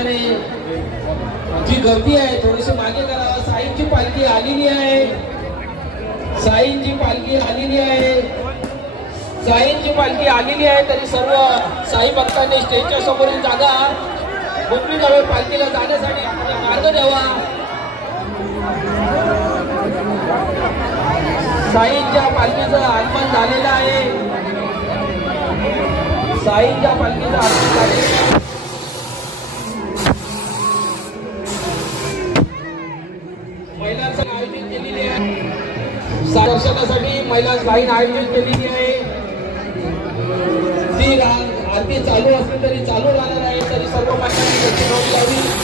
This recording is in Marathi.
येणार आहे. जी गर्दी आहे थोडीशी मागे करा. साईंची पालखी आलेली आहे. साईंची पालखी आलेली आहे. साईंची पालखी आलेली आहे. तरी सर्व साई भक्तांनी स्टेजच्या समोरील जागा मोकळी जावे. पालखीला जाण्यासाठी मार्ग द्यावा. साईंच्या पालखीचं आगमन झालेलं आहे. साईंच्या पालखीचं आगमन झालेलं आहे. महिलांचं आयोजित केलेले आहे. दर्शनासाठी महिला लाईन आयोजित केलेली आहे. ती आरती चालू असली तरी चालू राहणार आहे. तरी सर्व महिलांनी त्याची नोंद घ्यावी.